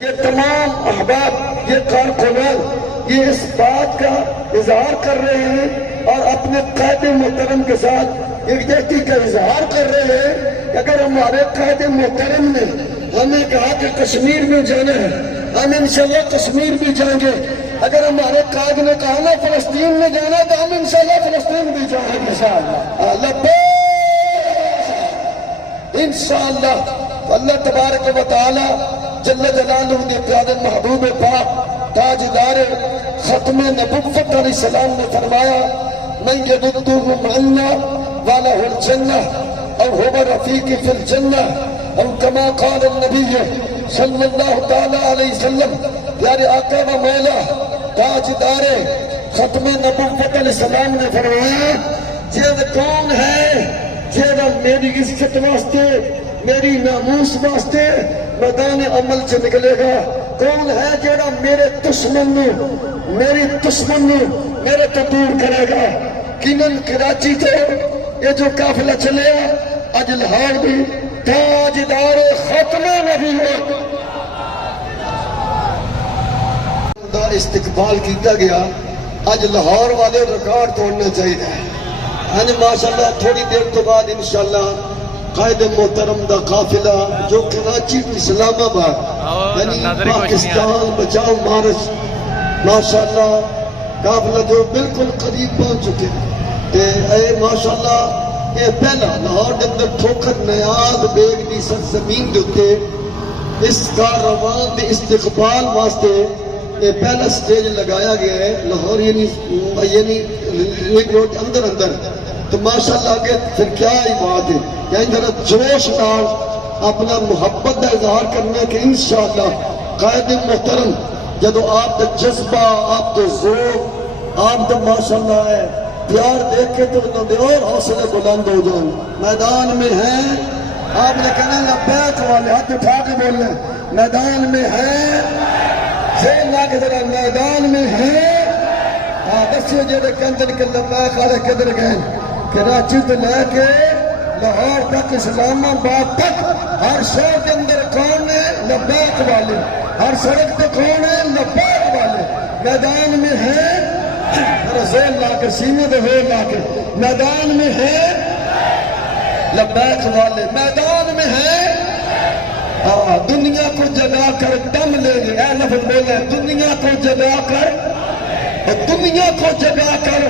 یہ تمام احباب یہ کارکنان یہ اس بات کا اظہار کر رہے ہیں اور اپنے قائد محترم کے ساتھ یکجہتی کا اظہار کر رہے ہیں کہ اگر ہمارے قائد محترم نے ہمیں کہا کہ کشمیر میں جانا ہے ہم انشاءاللہ کشمیر بھی جائیں گے، اگر ہمارے قائد نے کہا نا فلسطین میں جانا تو ہم انشاءاللہ فلسطین بھی جائیں گے انشاءاللہ انشاءاللہ۔ اللہ تبارک و تعالی جل جلالہ نے پیارے محبوب پاک تاجدار ختم نبوت علیہ السلام نے فرمایا من یبدوہ معنا والہ الجنہ او هو رفیق فی الجنہ او کما قال النبی صلی اللہ تعالی علیہ وسلم۔ پیارے آقا و مولا تاجدار ختم نبوت علیہ السلام نے فرمایا جیڑا کون ہے جیڑا میری عزت واسطے میری ناموس واسطے میدان عمل سے نکلے گا، کون ہے جیڑا میرے دشمن میرے تو دور کرے گا۔ کنن کراچی تو یہ جو قافلہ چلے اج لاہور بھی تاجدار ختم نبوت دا استقبال کیتا گیا، اج لاہور والے ریکارڈ توڑنا چاہیے۔ ہاں ماشاءاللہ تھوڑی دیر تو بعد انشاءاللہ قائد محترم دا قافلہ جو کراچی تو اسلام آباد یعنی پاکستان بچاؤ مارچ ماشاءاللہ قافلہ جو بالکل قریب پہنچ چکے تے اے ماشاءاللہ یہ پہلا لاہور دے اندر ٹھوکر نیاز بیگ دی سرزمین دے اوتے اس کاروان دے استقبال واسطے یہ پہلا سٹیج لگایا گیا ہے لاہور یعنی رنگ روڈ اندر تو ماشاءاللہ آگے پھر کیا ہی بات ہے، یعنی ذرا جوش نال اپنا محبت کا اظہار کرنا کہ انشاءاللہ قائد محترم جدو آپ کا جذبہ آپ کا ذوق آپ کا ماشاءاللہ ہے پیار دیکھ کے تو انہوں نے اور حوصلے بلند ہو جائیں۔ میدان میں ہیں آپ نے کہنا لبیک والے ہاتھ اٹھا کے بولنا میدان میں ہیں زین لا کے ذرا میدان میں ہیں دسیو جیڑے کندر کے لبیک والے کدھر گئے کراچی تو لے کے لاہور تک اسلام آباد تک ہر شہر کے اندر کون ہے لبیک والے، ہر سڑک پہ کون ہے لبیک والے، میدان میں ہے زور لا کے سینے دے زور لا کے میدان میں ہے لبیک والے، میدان میں ہے دنیا کو جگا کر دم لے گے، اے لفظ بولے دنیا کو جگا کر دنیا کو جگا کر